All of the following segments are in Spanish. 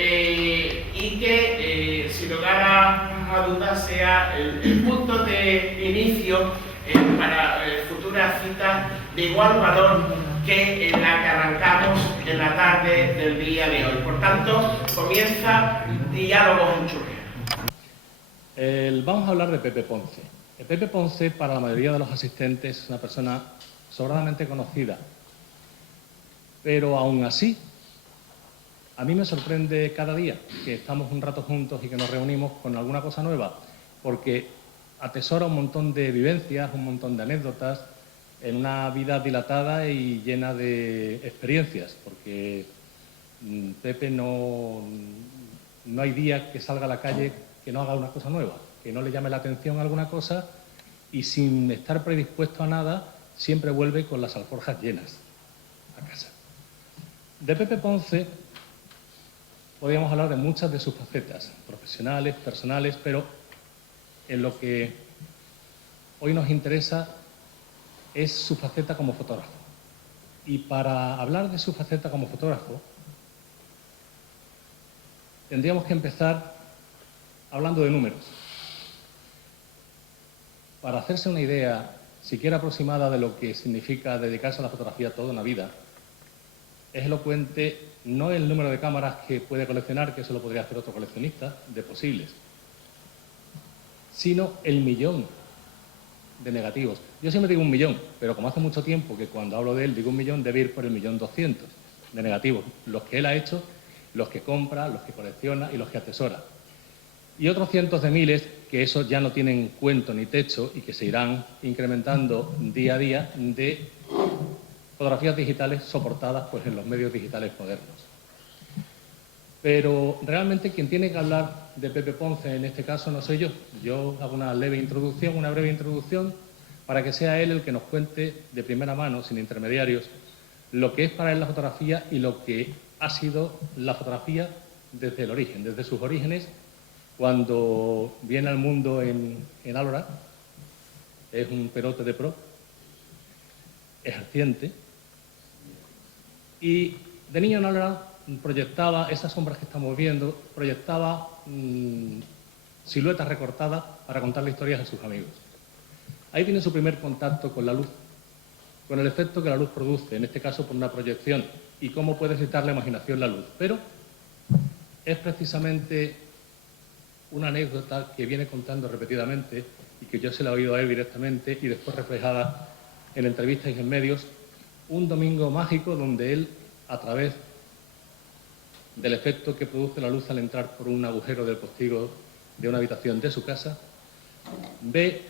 y que, sin lugar a dudas, sea el punto de inicio para futuras citas de igual valor que la que arrancamos en la tarde del día de hoy. Por tanto, comienza Diálogos en Churria. Vamos a hablar de Pepe Ponce. Pepe Ponce, para la mayoría de los asistentes, es una persona sobradamente conocida, pero aún así, a mí me sorprende cada día que estamos un rato juntos y que nos reunimos con alguna cosa nueva, porque atesora un montón de vivencias, un montón de anécdotas, en una vida dilatada y llena de experiencias, porque Pepe no hay día que salga a la calle que no haga una cosa nueva, que no le llame la atención a alguna cosa y sin estar predispuesto a nada siempre vuelve con las alforjas llenas a casa. De Pepe Ponce podríamos hablar de muchas de sus facetas, profesionales, personales, pero en lo que hoy nos interesa es su faceta como fotógrafo. Y para hablar de su faceta como fotógrafo, tendríamos que empezar hablando de números. Para hacerse una idea siquiera aproximada de lo que significa dedicarse a la fotografía toda una vida, es elocuente no el número de cámaras que puede coleccionar, que eso lo podría hacer otro coleccionista, de posibles, sino el millón de negativos. Yo siempre digo 1 millón, pero como hace mucho tiempo que cuando hablo de él digo 1 millón, debe ir por el 1.200.000 de negativos, los que él ha hecho, los que compra, los que colecciona y los que atesora. Y otros cientos de miles que esos ya no tienen cuento ni techo y que se irán incrementando día a día de fotografías digitales soportadas pues, en los medios digitales modernos. Pero realmente quien tiene que hablar de Pepe Ponce en este caso no soy yo. Yo hago una breve introducción, para que sea él el que nos cuente de primera mano, sin intermediarios, lo que es para él la fotografía y lo que ha sido la fotografía desde el origen, desde sus orígenes, cuando viene al mundo en Álora, es un perote de pro, ejerciente, y de niño en Álora proyectaba esas sombras que estamos viendo, proyectaba siluetas recortadas para contarle historias a sus amigos. Ahí tiene su primer contacto con la luz, con el efecto que la luz produce, en este caso por una proyección, y cómo puede citar la imaginación la luz. Pero es precisamente una anécdota que viene contando repetidamente y que yo se la he oído a él directamente y después reflejada en entrevistas y en medios, un domingo mágico donde él, a través del efecto que produce la luz al entrar por un agujero del postigo de una habitación de su casa, ve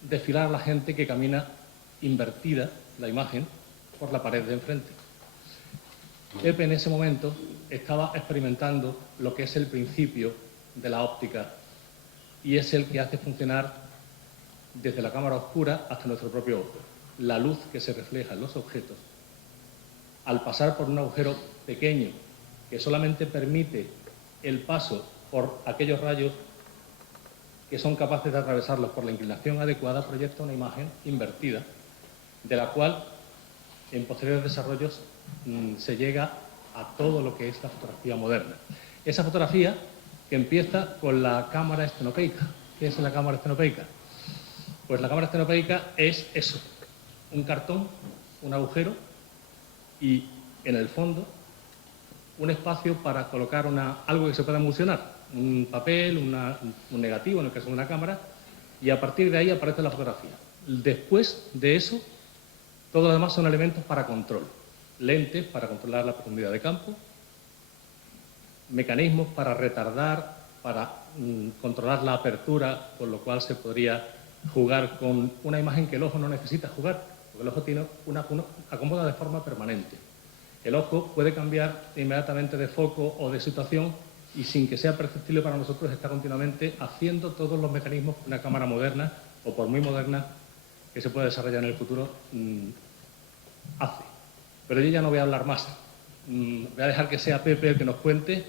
desfilar a la gente que camina invertida, la imagen, por la pared de enfrente. Pepe en ese momento estaba experimentando lo que es el principio de la óptica y es el que hace funcionar desde la cámara oscura hasta nuestro propio ojo. La luz que se refleja en los objetos, al pasar por un agujero pequeño que solamente permite el paso por aquellos rayos que son capaces de atravesarlos por la inclinación adecuada, proyecta una imagen invertida, de la cual en posteriores desarrollos se llega a todo lo que es la fotografía moderna. Esa fotografía que empieza con la cámara estenopeica. ¿Qué es la cámara estenopeica? Pues la cámara estenopeica es eso, un cartón, un agujero y en el fondo un espacio para colocar algo que se pueda emulsionar, un papel, un negativo en el caso de una cámara, y a partir de ahí aparece la fotografía. Después de eso, todo lo demás son elementos para control. Lentes para controlar la profundidad de campo, mecanismos para retardar, para controlar la apertura, con lo cual se podría jugar con una imagen que el ojo no necesita jugar, porque el ojo tiene acomoda de forma permanente. El ojo puede cambiar inmediatamente de foco o de situación y sin que sea perceptible para nosotros está continuamente haciendo todos los mecanismos que una cámara moderna, o por muy moderna que se pueda desarrollar en el futuro, hace. Pero yo ya no voy a hablar más. Voy a dejar que sea Pepe el que nos cuente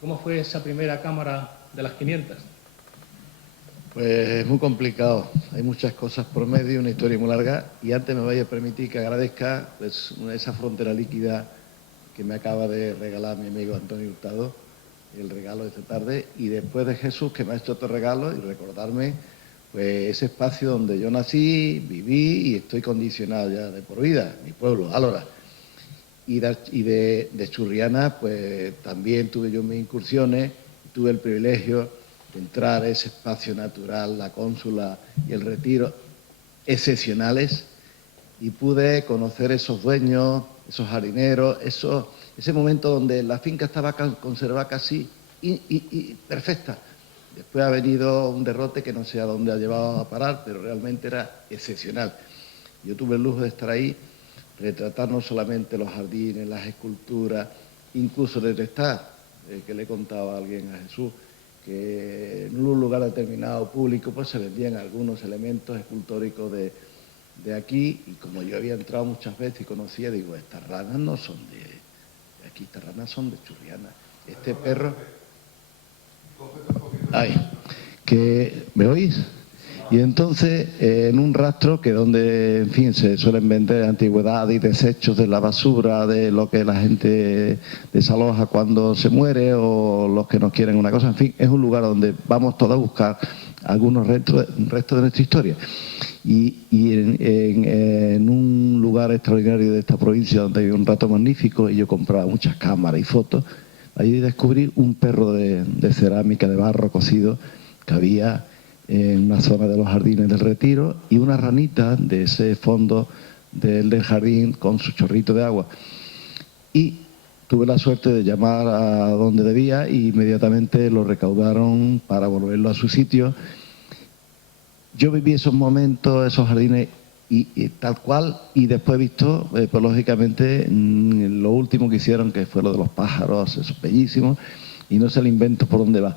cómo fue esa primera cámara de las 500. Pues es muy complicado, hay muchas cosas por medio, una historia muy larga, y antes me vaya a permitir que agradezca pues, esa frontera líquida que me acaba de regalar mi amigo Antonio Hurtado, el regalo de esta tarde, y después de Jesús, que me ha hecho otro regalo, y recordarme pues ese espacio donde yo nací, viví y estoy condicionado ya de por vida, mi pueblo, Álora. Y de Churriana, pues también tuve yo mis incursiones, tuve el privilegio de entrar a ese espacio natural, la Cónsula y el Retiro, excepcionales, y pude conocer esos dueños, esos jardineros, ese momento donde la finca estaba conservada casi y perfecta. Después ha venido un derrote que no sé a dónde ha llevado a parar, pero realmente era excepcional. Yo tuve el lujo de estar ahí, retratar no solamente los jardines, las esculturas, incluso detectar, que le he contado a alguien, a Jesús, que en un lugar determinado público pues se vendían algunos elementos escultóricos de aquí, y como yo había entrado muchas veces y conocía, digo, estas ranas no son de aquí, estas ranas son de Churriana. Este perro... Ay, que ¿me oís? Y entonces, en un rastro que donde, en fin, se suelen vender antigüedades y desechos de la basura, de lo que la gente desaloja cuando se muere o los que no quieren una cosa, en fin, es un lugar donde vamos todos a buscar algunos restos de nuestra historia. Y en un lugar extraordinario de esta provincia donde hay un rato magnífico, y yo compraba muchas cámaras y fotos, allí descubrí un perro de cerámica, de barro cocido, que había en una zona de los jardines del Retiro, y una ranita de ese fondo del jardín con su chorrito de agua. Y tuve la suerte de llamar a donde debía y inmediatamente lo recaudaron para volverlo a su sitio. Yo viví esos momentos, esos jardines y tal cual, y después he visto, pues lógicamente, lo último que hicieron, que fue lo de los pájaros, eso es bellísimo, y no sé el invento por dónde va.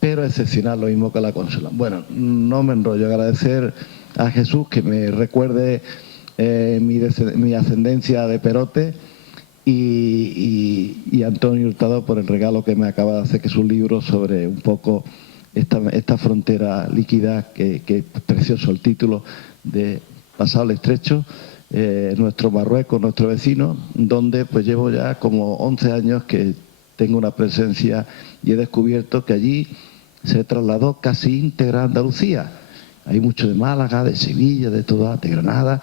Pero excepcional, lo mismo que la Cónsula. Bueno, no me enrollo, agradecer a Jesús que me recuerde mi ascendencia de Perote, y a Antonio Hurtado por el regalo que me acaba de hacer, que es un libro sobre un poco esta frontera líquida, que es precioso el título, de Pasado el Estrecho, nuestro Marruecos, nuestro vecino, donde pues llevo ya como 11 años que tengo una presencia, y he descubierto que allí se trasladó casi íntegra Andalucía. Hay mucho de Málaga, de Sevilla, de toda, de Granada,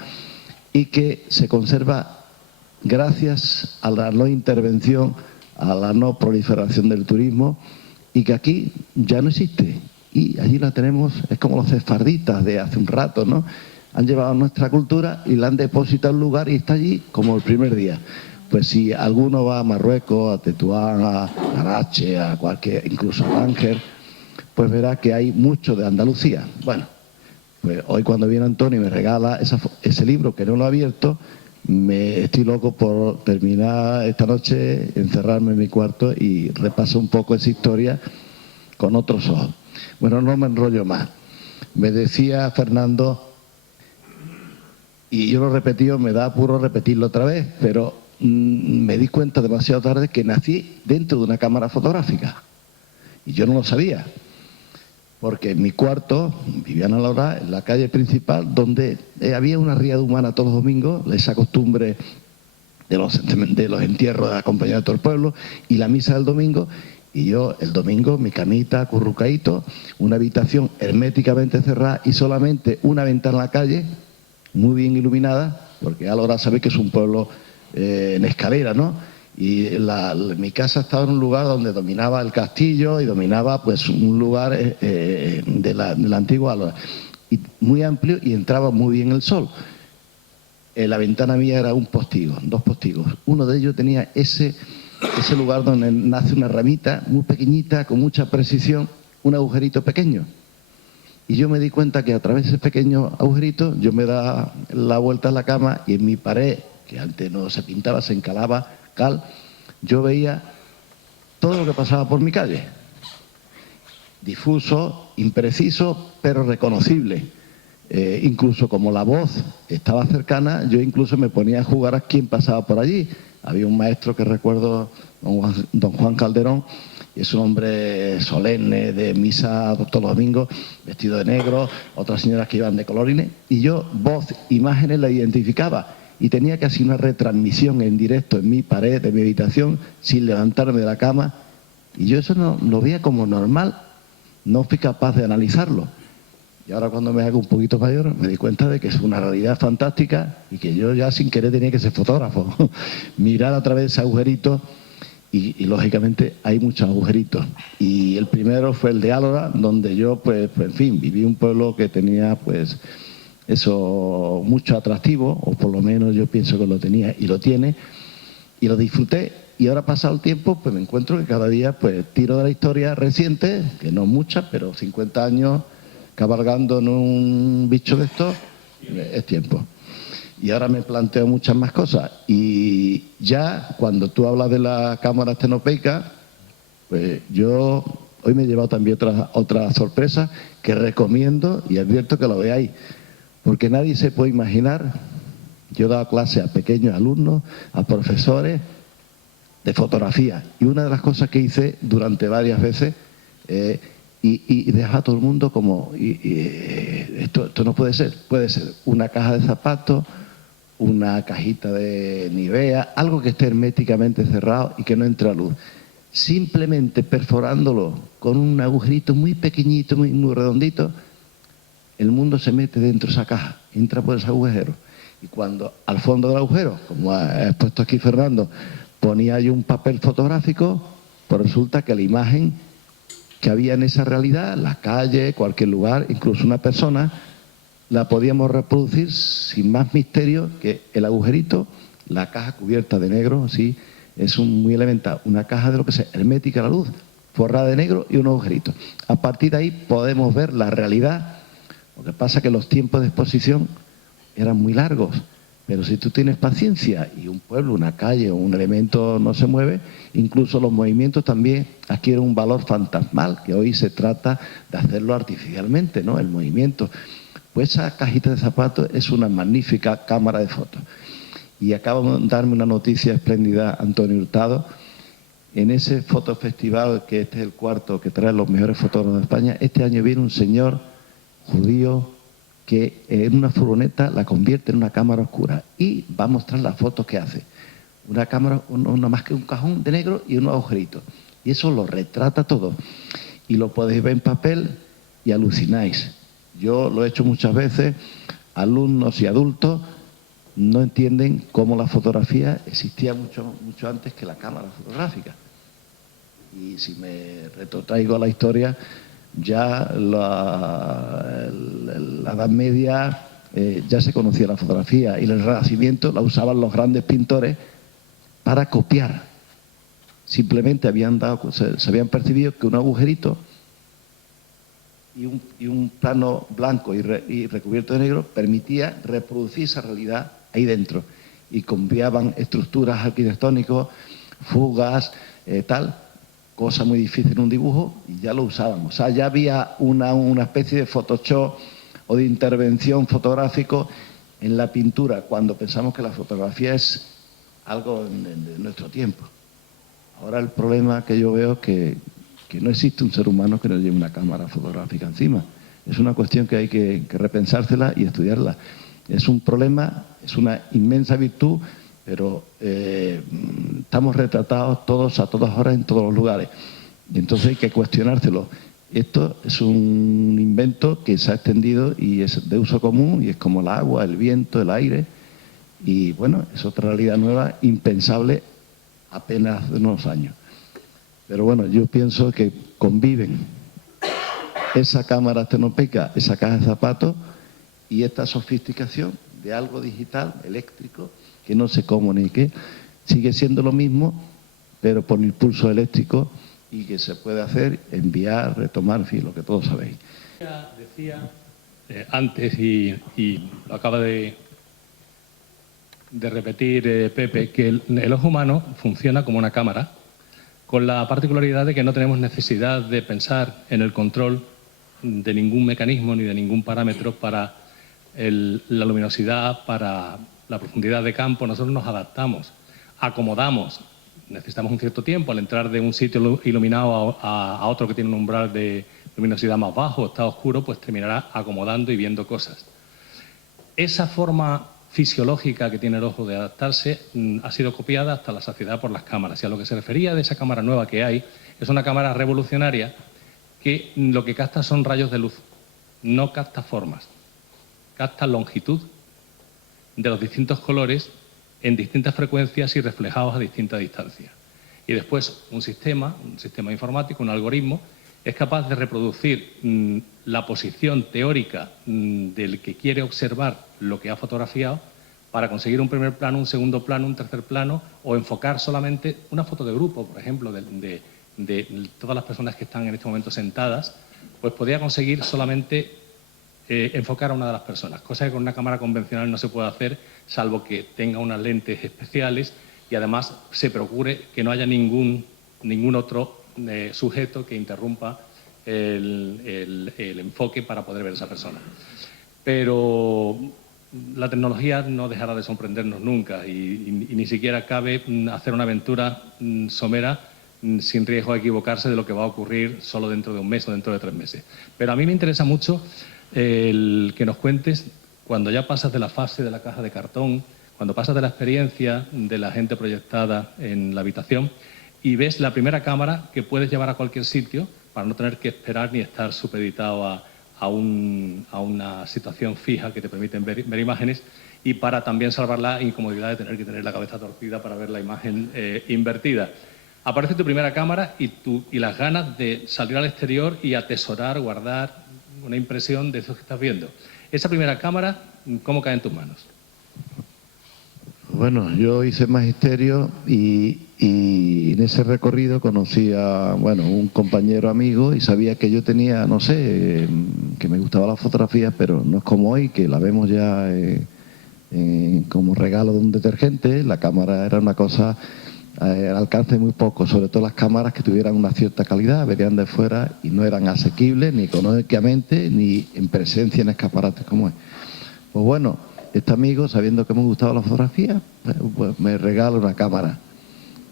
y que se conserva gracias a la no intervención, a la no proliferación del turismo, y que aquí ya no existe. Y allí la tenemos, es como los sefarditas de hace un rato, ¿no? Han llevado nuestra cultura y la han depositado en un lugar y está allí como el primer día. Pues si alguno va a Marruecos, a Tetuán, a Arache, a cualquier, incluso a Tánger, pues verá que hay mucho de Andalucía. Bueno, pues hoy cuando viene Antonio y me regala ese libro, que no lo he abierto, me estoy loco por terminar esta noche, encerrarme en mi cuarto y repasar un poco esa historia con otros ojos. Bueno, no me enrollo más. Me decía Fernando, y yo lo he repetido, me da apuro repetirlo otra vez, pero me di cuenta demasiado tarde que nací dentro de una cámara fotográfica. Y yo no lo sabía, porque en mi cuarto, Viviana Laura, en la calle principal, donde había una riada humana todos los domingos, esa costumbre de los entierros acompañados de todo el pueblo, y la misa del domingo, y yo el domingo, mi camita, acurrucadito, una habitación herméticamente cerrada y solamente una ventana en la calle, muy bien iluminada, porque ahora sabéis que es un pueblo en escalera, ¿no? Y mi casa estaba en un lugar donde dominaba el castillo y dominaba pues un lugar de la antigua Álora, y muy amplio, y entraba muy bien el sol. La ventana mía era un postigo, 2 postigos. Uno de ellos tenía ese lugar donde nace una ramita muy pequeñita, con mucha precisión, un agujerito pequeño. Y yo me di cuenta que a través de ese pequeño agujerito yo me daba la vuelta a la cama, y en mi pared, que antes no se pintaba, se encalaba cal, yo veía todo lo que pasaba por mi calle. Difuso, impreciso, pero reconocible. Incluso como la voz estaba cercana, yo incluso me ponía a jugar a quién pasaba por allí. Había un maestro que recuerdo, don Juan Calderón, y es un hombre solemne, de misa todos los domingos, vestido de negro, otras señoras que iban de colorines, y yo voz, imágenes la identificaba, y tenía que hacer una retransmisión en directo en mi pared de mi habitación, sin levantarme de la cama, Y yo eso no lo veía como normal, no fui capaz de analizarlo. Y ahora cuando me hago un poquito mayor me di cuenta de que es una realidad fantástica y que yo ya sin querer tenía que ser fotógrafo. Mirar a través de ese agujerito y lógicamente hay muchos agujeritos. Y el primero fue el de Álora, donde yo pues en fin, viví un pueblo que tenía pues eso mucho atractivo, o por lo menos yo pienso que lo tenía y lo tiene, y lo disfruté. Y ahora pasado el tiempo pues me encuentro que cada día pues tiro de la historia reciente, que no mucha, pero 50 años cabalgando en un bicho de estos, es tiempo. Y ahora me planteo muchas más cosas. Y ya cuando tú hablas de la cámara estenopeica, pues yo hoy me he llevado también otra sorpresa que recomiendo y advierto que lo veáis. Porque nadie se puede imaginar, yo he dado clase a pequeños alumnos, a profesores de fotografía. Y una de las cosas que hice durante varias veces y deja a todo el mundo como, esto no puede ser una caja de zapatos, una cajita de Nivea, algo que esté herméticamente cerrado y que no entre a luz. Simplemente perforándolo con un agujerito muy pequeñito, muy redondito, el mundo se mete dentro de esa caja, entra por ese agujero. Y cuando al fondo del agujero, como ha expuesto aquí Fernando, ponía ahí un papel fotográfico, pues resulta que la imagen que había en esa realidad, la calle, cualquier lugar, incluso una persona, la podíamos reproducir sin más misterio que el agujerito, la caja cubierta de negro, así, es muy elemental, una caja de lo que sea, hermética a la luz, forrada de negro y un agujerito. A partir de ahí podemos ver la realidad. Lo que pasa es que los tiempos de exposición eran muy largos, pero si tú tienes paciencia y un pueblo, una calle o un elemento no se mueve, incluso los movimientos también adquieren un valor fantasmal, que hoy se trata de hacerlo artificialmente, ¿no? El movimiento. Pues esa cajita de zapatos es una magnífica cámara de fotos. Y acaba de darme una noticia espléndida Antonio Hurtado. En ese fotofestival, que este es el cuarto que trae los mejores fotógrafos de España, este año viene un señor judío que en una furgoneta la convierte en una cámara oscura y va a mostrar las fotos que hace. Una cámara, no más que un cajón de negro y unos agujeritos. Y eso lo retrata todo. Y lo podéis ver en papel y alucináis. Yo lo he hecho muchas veces, alumnos y adultos no entienden cómo la fotografía existía mucho antes que la cámara fotográfica. Y si me retrotraigo a la historia, ya la Edad Media ya se conocía la fotografía y el Renacimiento la usaban los grandes pintores para copiar. Simplemente se habían percibido que un agujerito y un plano blanco y recubierto de negro permitía reproducir esa realidad ahí dentro. Y copiaban estructuras arquitectónicas, fugas, tal, cosa muy difícil en un dibujo, y ya lo usaban. O sea, ya había una especie de Photoshop o de intervención fotográfico en la pintura, cuando pensamos que la fotografía es algo de nuestro tiempo. Ahora el problema que yo veo es que no existe un ser humano que no lleve una cámara fotográfica encima. Es una cuestión que hay que repensársela y estudiarla. Es un problema, es una inmensa virtud, pero estamos retratados todos a todas horas en todos los lugares. Y entonces hay que cuestionárselo. Esto es un invento que se ha extendido y es de uso común, y es como el agua, el viento, el aire. Y bueno, es otra realidad nueva, impensable apenas de unos años. Pero bueno, yo pienso que conviven esa cámara estenopeica, esa caja de zapatos y esta sofisticación de algo digital, eléctrico, que no sé cómo ni qué, sigue siendo lo mismo, pero por impulso eléctrico, y que se puede hacer, enviar, retomar, en fin, lo que todos sabéis. Decía antes, y lo acaba de repetir Pepe, que el ojo humano funciona como una cámara, con la particularidad de que no tenemos necesidad de pensar en el control de ningún mecanismo ni de ningún parámetro para la luminosidad, para la profundidad de campo. Nosotros nos adaptamos, acomodamos. Necesitamos un cierto tiempo. Al entrar de un sitio iluminado a otro que tiene un umbral de luminosidad más bajo, está oscuro, pues terminará acomodando y viendo cosas. Esa forma fisiológica que tiene el ojo de adaptarse ha sido copiada hasta la saciedad por las cámaras. Y a lo que se refería de esa cámara nueva que hay, es una cámara revolucionaria que lo que capta son rayos de luz, no capta formas, capta longitud de los distintos colores en distintas frecuencias y reflejados a distinta distancia. Y después un sistema informático, un algoritmo, es capaz de reproducir la posición teórica del que quiere observar lo que ha fotografiado para conseguir un primer plano, un segundo plano, un tercer plano, o enfocar solamente una foto de grupo, por ejemplo, de todas las personas que están en este momento sentadas, pues podría conseguir solamente enfocar a una de las personas, cosa que con una cámara convencional no se puede hacer, salvo que tenga unas lentes especiales y además se procure que no haya ningún otro sujeto que interrumpa el enfoque para poder ver a esa persona. Pero la tecnología no dejará de sorprendernos nunca y ni siquiera cabe hacer una aventura somera sin riesgo de equivocarse de lo que va a ocurrir solo dentro de un mes o dentro de 3 meses. Pero a mí me interesa mucho el que nos cuentes, cuando ya pasas de la fase de la caja de cartón, cuando pasas de la experiencia de la gente proyectada en la habitación y ves la primera cámara que puedes llevar a cualquier sitio para no tener que esperar ni estar supeditado a una situación fija que te permiten ver imágenes, y para también salvar la incomodidad de tener que tener la cabeza torcida para ver la imagen invertida. Aparece tu primera cámara y las ganas de salir al exterior y atesorar, guardar una impresión de eso que estás viendo. Esa primera cámara, ¿cómo cae en tus manos? Bueno, yo hice magisterio y en ese recorrido conocí a un compañero amigo y sabía que yo tenía, no sé, que me gustaba la fotografía, pero no es como hoy, que la vemos ya como regalo de un detergente. La cámara era una cosa al alcance muy poco, sobre todo las cámaras que tuvieran una cierta calidad, venían de fuera y no eran asequibles ni económicamente ni en presencia en escaparates como es. Pues bueno, este amigo, sabiendo que me gustaba la fotografía, pues me regala una cámara.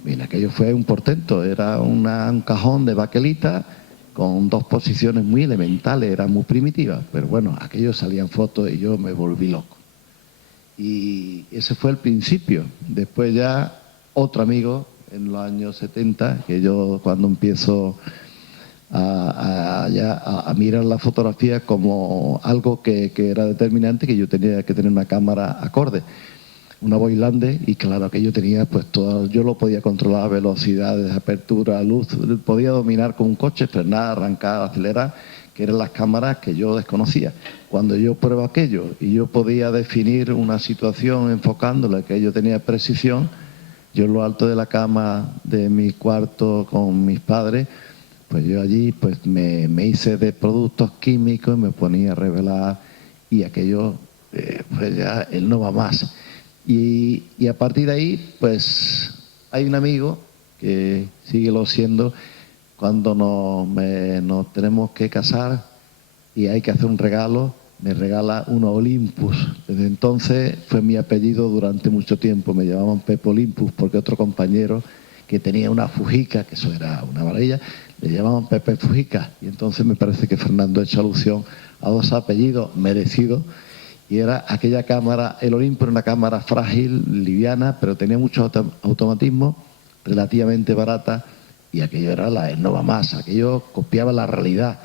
Mira, aquello fue un portento, era un cajón de baquelita con 2 posiciones muy elementales, era muy primitiva, pero bueno, aquello salían fotos y yo me volví loco. Y ese fue el principio. Después ya otro amigo en los años 70, que yo cuando empiezo a mirar la fotografía como algo que era determinante, que yo tenía que tener una cámara acorde, una Voigtlander, y claro que yo tenía pues todo, yo lo podía controlar, velocidades, apertura, luz, podía dominar con un coche, frenar, arrancar, acelerar, que eran las cámaras que yo desconocía. Cuando yo pruebo aquello y yo podía definir una situación enfocándola, que yo tenía precisión, yo en lo alto de la cama de mi cuarto con mis padres, pues yo allí pues me hice de productos químicos y me ponía a revelar, y aquello pues ya él no va más. Y a partir de ahí pues hay un amigo que síguelo siendo, cuando nos tenemos que casar y hay que hacer un regalo, me regala una Olympus. Desde entonces fue mi apellido durante mucho tiempo, me llamaban Pepe Olympus, porque otro compañero que tenía una Fujica, que eso era una maravilla, le llamaban Pepe Fujica, y entonces me parece que Fernando ha hecho alusión a 2 apellidos merecidos, y era aquella cámara, el Olympus era una cámara frágil, liviana, pero tenía mucho automatismo, relativamente barata, y aquello era la Nova Más, aquello copiaba la realidad.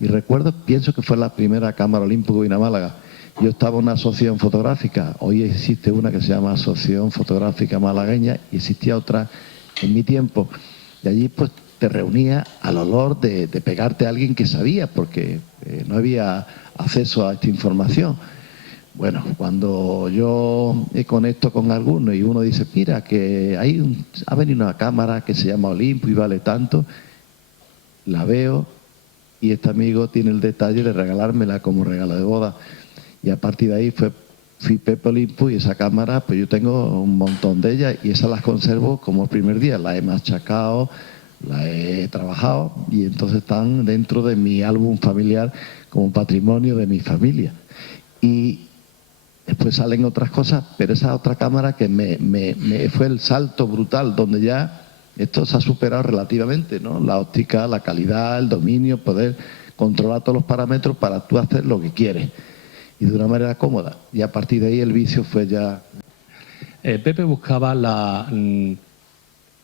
Y recuerdo, pienso que fue la primera cámara Olympus que vino a Málaga. Yo estaba en una asociación fotográfica, hoy existe una que se llama Asociación Fotográfica Malagueña, y existía otra en mi tiempo. Y allí pues te reunía al olor de pegarte a alguien que sabía, porque no había acceso a esta información. Bueno, cuando yo conecto con alguno y uno dice, mira, que ha venido una cámara que se llama Olympus y vale tanto, la veo, y este amigo tiene el detalle de regalármela como regalo de boda. Y a partir de ahí fui Pepe Olympus, y esa cámara, pues yo tengo un montón de ellas y esas las conservo como el primer día. Las he machacado, las he trabajado y entonces están dentro de mi álbum familiar como patrimonio de mi familia. Y después salen otras cosas, pero esa otra cámara que me fue el salto brutal, donde ya esto se ha superado relativamente, ¿no? La óptica, la calidad, el dominio, poder controlar todos los parámetros para tú hacer lo que quieres. y de una manera cómoda. Y a partir de ahí el vicio fue ya... Pepe buscaba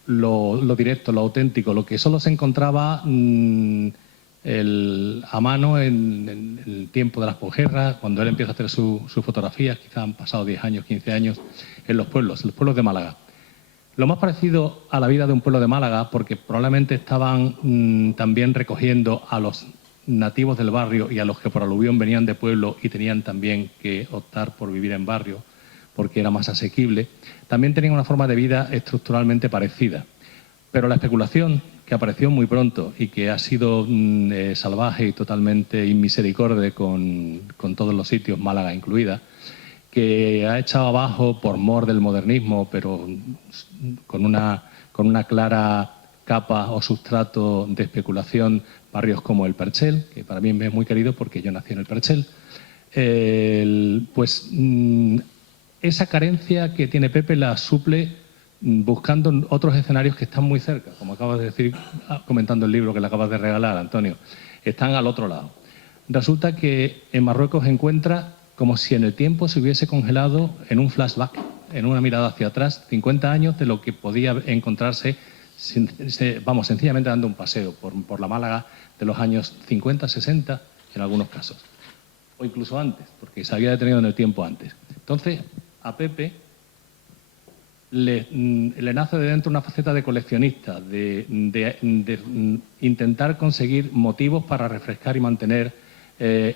lo directo, lo auténtico, lo que solo se encontraba a mano en el tiempo de las posguerras, cuando él empieza a hacer sus fotografías, quizá han pasado 10 años, 15 años, en los pueblos de Málaga. Lo más parecido a la vida de un pueblo de Málaga, porque probablemente estaban también recogiendo a los nativos del barrio y a los que por aluvión venían de pueblo y tenían también que optar por vivir en barrio, porque era más asequible, también tenían una forma de vida estructuralmente parecida. Pero la especulación, que apareció muy pronto y que ha sido salvaje y totalmente inmisericorde con todos los sitios, Málaga incluida, que ha echado abajo por mor del modernismo, pero con una clara capa o sustrato de especulación, barrios como el Perchel, que para mí es muy querido porque yo nací en el Perchel, esa carencia que tiene Pepe la suple buscando otros escenarios que están muy cerca, como acabas de decir, comentando el libro que le acabas de regalar, Antonio, están al otro lado. Resulta que en Marruecos encuentra como si en el tiempo se hubiese congelado en un flashback, en una mirada hacia atrás, 50 años de lo que podía encontrarse, sencillamente dando un paseo por la Málaga de los años 50, 60, en algunos casos, o incluso antes, porque se había detenido en el tiempo antes. Entonces, a Pepe le nace de dentro una faceta de coleccionista, de intentar conseguir motivos para refrescar y mantener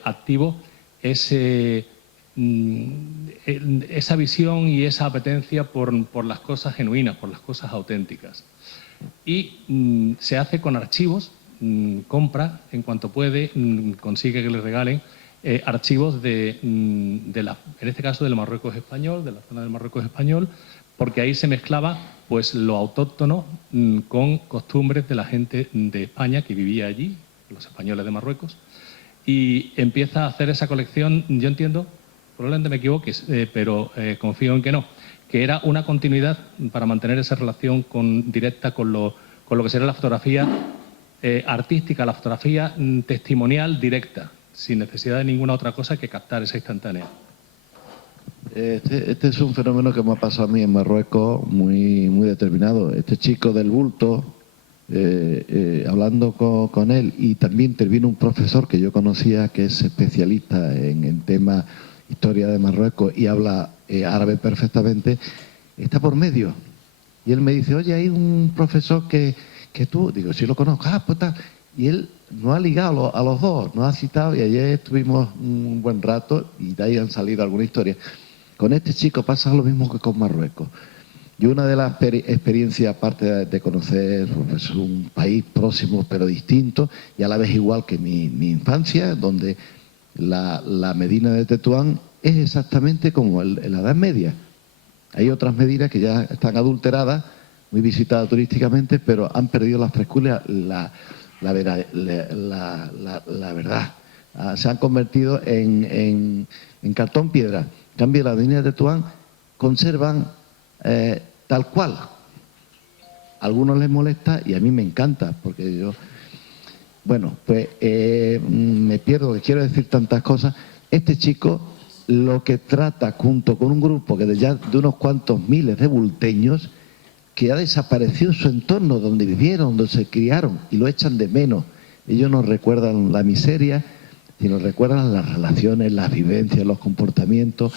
activo esa visión y esa apetencia por las cosas genuinas, por las cosas auténticas. Y se hace con archivos, compra en cuanto puede, consigue que le regalen archivos en este caso del Marruecos español, de la zona del Marruecos español, porque ahí se mezclaba pues lo autóctono con costumbres de la gente de España que vivía allí, los españoles de Marruecos, y empieza a hacer esa colección. Yo entiendo, probablemente me equivoques, pero confío en que no, que era una continuidad para mantener esa relación directa con lo que sería la fotografía artística, la fotografía testimonial directa, sin necesidad de ninguna otra cosa que captar esa instantánea. Este es un fenómeno que me ha pasado a mí en Marruecos muy determinado. Este chico del bulto, hablando con él, y también intervino un profesor que yo conocía que es especialista en tema historia de Marruecos y habla árabe perfectamente, está por medio. Y él me dice, oye, hay un profesor que tú, digo, sí lo conozco, pues tal. Y él nos ha ligado a los dos, nos ha citado y ayer estuvimos un buen rato y de ahí han salido algunas historias. Con este chico pasa lo mismo que con Marruecos. Yo una de las experiencias, aparte de conocer pues, un país próximo pero distinto y a la vez igual que mi infancia, donde la Medina de Tetuán es exactamente como en la Edad Media. Hay otras medidas que ya están adulteradas, muy visitadas turísticamente, pero han perdido la frescura, la verdad. Se han convertido en cartón piedra. En cambio, la Medina de Tetuán conservan tal cual. A algunos les molesta y a mí me encanta, porque yo... Bueno, pues me pierdo, que quiero decir tantas cosas. Este chico lo que trata junto con un grupo que de unos cuantos miles de bulteños que ha desaparecido en su entorno, donde vivieron, donde se criaron, y lo echan de menos. Ellos no recuerdan la miseria, sino recuerdan las relaciones, las vivencias, los comportamientos.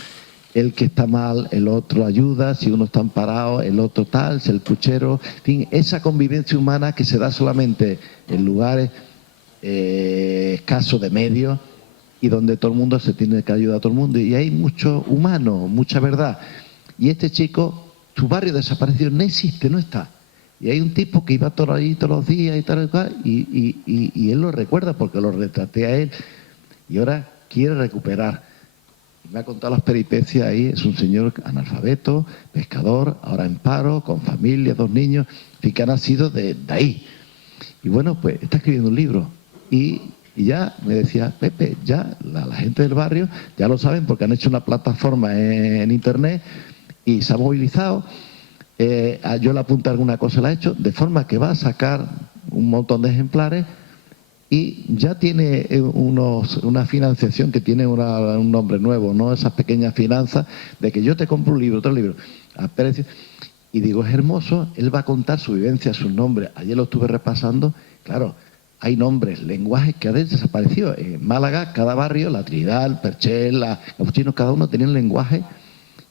El que está mal, el otro ayuda, si uno está amparado, el otro tal, es el puchero. En fin, esa convivencia humana que se da solamente en lugares escasos de medios y donde todo el mundo se tiene que ayudar a todo el mundo. Y hay mucho humano, mucha verdad. Y este chico, su barrio desaparecido, no existe, no está. Y hay un tipo que iba todo ahí todos los días y tal y él lo recuerda porque lo retraté a él. Y ahora quiere recuperar. Me ha contado las peripecias ahí. Es un señor analfabeto, pescador, ahora en paro, con familia, 2 niños, y que ha nacido de ahí. Y bueno, pues está escribiendo un libro. Y ya me decía, Pepe, ya la gente del barrio ya lo saben porque han hecho una plataforma en internet y se ha movilizado. Yo le apunté alguna cosa, la he hecho, de forma que va a sacar un montón de ejemplares y ya tiene una financiación que tiene un nombre nuevo, ¿no? Esas pequeñas finanzas de que yo te compro un libro, otro libro, a precio. Y digo, es hermoso, él va a contar su vivencia, sus nombres. Ayer lo estuve repasando, claro, hay nombres, lenguajes que han desaparecido. En Málaga, cada barrio, la Trinidad, el Perchel, los chinos, cada uno tenía un lenguaje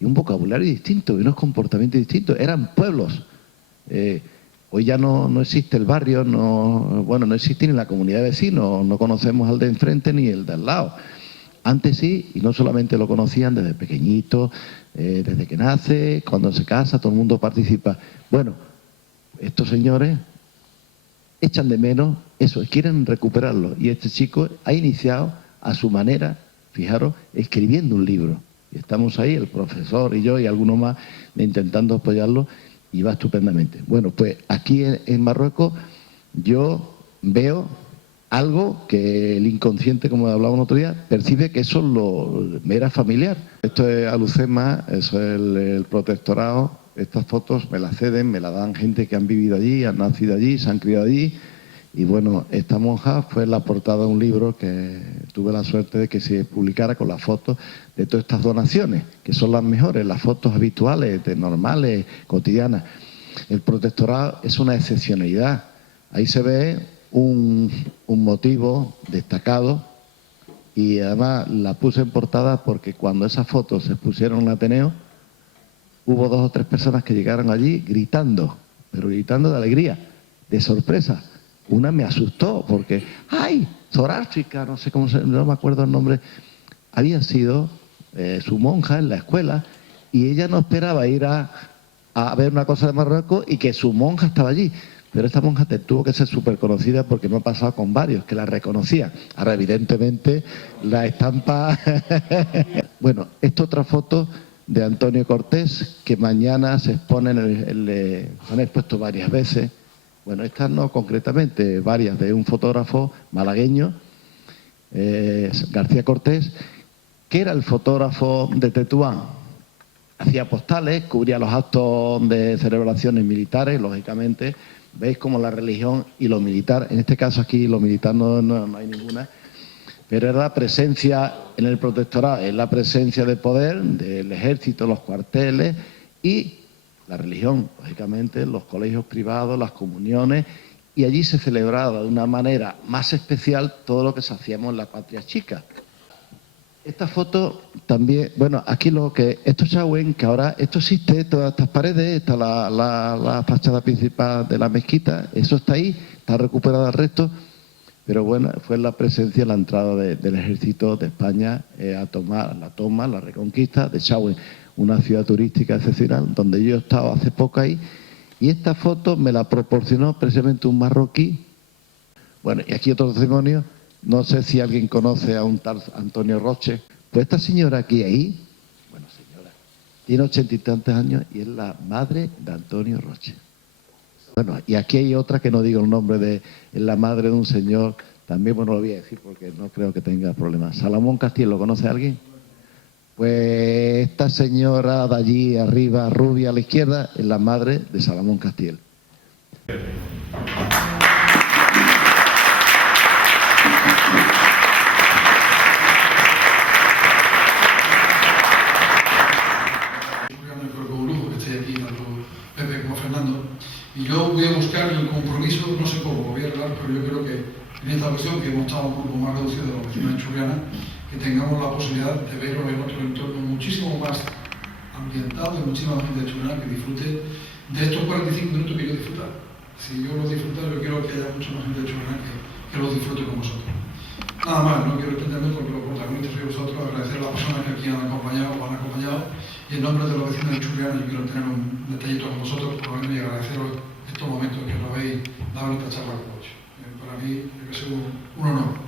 y un vocabulario distinto y unos comportamientos distintos. Eran pueblos. Hoy ya no existe el barrio, no existe ni la comunidad de vecinos, no conocemos al de enfrente ni el de al lado. Antes sí, y no solamente lo conocían desde pequeñito, desde que nace, cuando se casa, todo el mundo participa. Bueno, estos señores echan de menos eso, quieren recuperarlo. Y este chico ha iniciado a su manera, fijaros, escribiendo un libro. Y estamos ahí, el profesor y yo y alguno más, intentando apoyarlo, y va estupendamente. Bueno, pues aquí en Marruecos yo veo algo que el inconsciente, como hablábamos otro día, percibe que eso me era familiar. Esto es Alucema, eso es el protectorado. Estas fotos me las ceden, me las dan gente que han vivido allí, han nacido allí, se han criado allí. Y bueno, esta monja fue la portada de un libro que tuve la suerte de que se publicara con las fotos de todas estas donaciones, que son las mejores, las fotos habituales, normales, cotidianas. El protectorado es una excepcionalidad. Ahí se ve un motivo destacado y además la puse en portada porque cuando esas fotos se pusieron en Ateneo hubo 2 o 3 personas que llegaron allí gritando, pero gritando de alegría, de sorpresa. Una me asustó porque, ¡ay! Zorástrica, no me acuerdo el nombre, había sido su monja en la escuela y ella no esperaba ir a ver una cosa de Marruecos y que su monja estaba allí. Pero esta monja tuvo que ser súper conocida porque me ha pasado con varios que la reconocían. Ahora, evidentemente, la estampa... Bueno, esta otra foto de Antonio Cortés, que mañana se expone, han expuesto varias veces. Bueno, estas no concretamente, varias, de un fotógrafo malagueño, García Cortés, que era el fotógrafo de Tetuán. Hacía postales, cubría los actos de celebraciones militares, lógicamente. Veis como la religión y lo militar, en este caso aquí lo militar no hay ninguna, pero era la presencia en el protectorado, es la presencia de poder del ejército, los cuarteles y la religión, lógicamente, los colegios privados, las comuniones, y allí se celebraba de una manera más especial todo lo que se hacíamos en la patria chica. Esta foto también, bueno, aquí esto es Chauen, que ahora esto existe, todas estas paredes, está la fachada principal de la mezquita, eso está ahí, está recuperado el resto, pero bueno, fue la presencia, la entrada del ejército de España a tomar la reconquista de Chauen, una ciudad turística excepcional, donde yo he estado hace poco ahí, y esta foto me la proporcionó precisamente un marroquí. Bueno, y aquí otro testimonio. No sé si alguien conoce a un tal Antonio Roche. Pues esta señora aquí, bueno, señora, tiene 80 y tantos años y es la madre de Antonio Roche. Bueno, y aquí hay otra que no digo el nombre, es la madre de un señor, también, bueno, lo voy a decir porque no creo que tenga problemas. Salomón Castiel, ¿lo conoce alguien? Pues esta señora de allí arriba, rubia a la izquierda, es la madre de Salomón Castiel. Y yo voy a buscar el compromiso, no sé cómo, lo voy a arreglar, pero yo creo que en esta ocasión, que hemos estado un grupo más reducido de la oficina de Churriana, que tengamos la posibilidad de verlo en otro entorno muchísimo más ambientado y muchísima gente de Churriana que disfrute de estos 45 minutos que yo disfrutar. Si yo lo disfruto, yo quiero que haya mucha más gente de Churriana que lo disfrute con vosotros. Nada más, no quiero extenderme porque los protagonistas sois vosotros, agradecer a las personas que aquí han acompañado o han acompañado, y en nombre de los vecinos de Churriana yo quiero tener un detallito con vosotros, por lo menos, y agradeceros estos momentos que nos habéis dado en esta charla con vosotros. Para mí es un honor.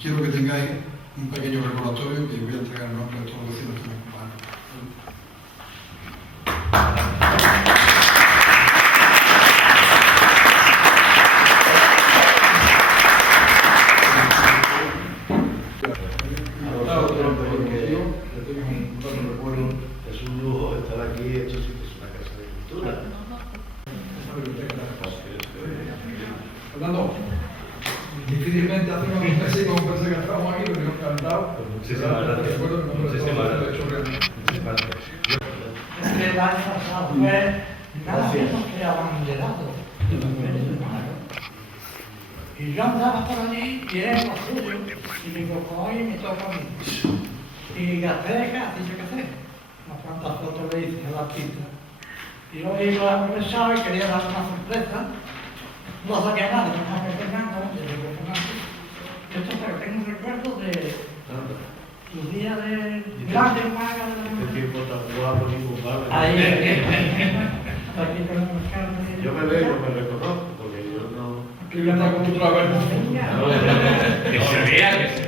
Quiero que tengáis un pequeño recordatorio que voy a entregar en nombre de todos los vecinos que me acompañan. Es un lujo estar aquí, esto sí que es una casa de cultura. Fernando. Difícilmente hace unos meses como pensé que estábamos aquí, pero yo encantado. Muchísimas gracias. Muchísimas gracias. El año pasado fue nada menos que abanderado de los Reyes de Mayo. Y yo andaba por allí y era lo suyo. Y digo, hoy me toca a mí. Y gasté casi, yo qué sé, unas cuantas fotos le hice a la pista. Y hoy lo he aprovechado y quería darle una sorpresa. No sabía nada, no sabía Fernando, le digo Fernando. Esto pero tengo un recuerdo de tu día de grande paga de la Qué tiempo tan guapo y culpable. ahí, aquí tenemos carne. Yo me veo, me reconozco, porque yo no... Que yo no otra vez. No, Que se vea, que se